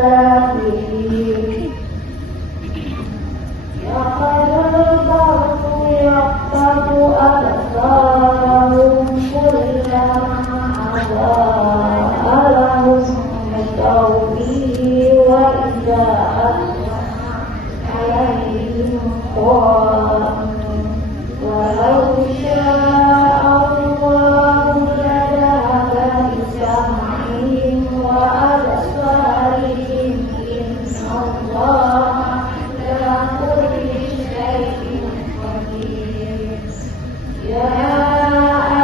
الكافرين يقل البرق يخطف أبصارهم كلما أضاء لهم مشوا به وإذا أظلم عليهم قاموا ولو شاء الله لذهب بسمعهم وأبصارهم إن الله على كل شيء قدير يا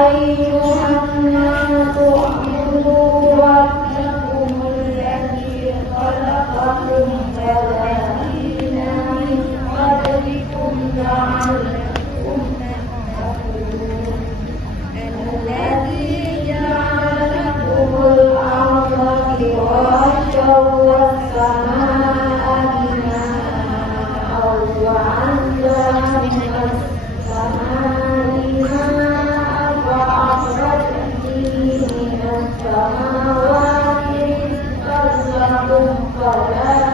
أيها الناس اعبدوا ربكم الذي خلقكم والذين من قبلكم لعلكم تتقون الذي جعل لكم الأرض فراشا والسماء بناء وأنزل من السماء ماء فأخرج به من الثمرات رزقا لكم فلا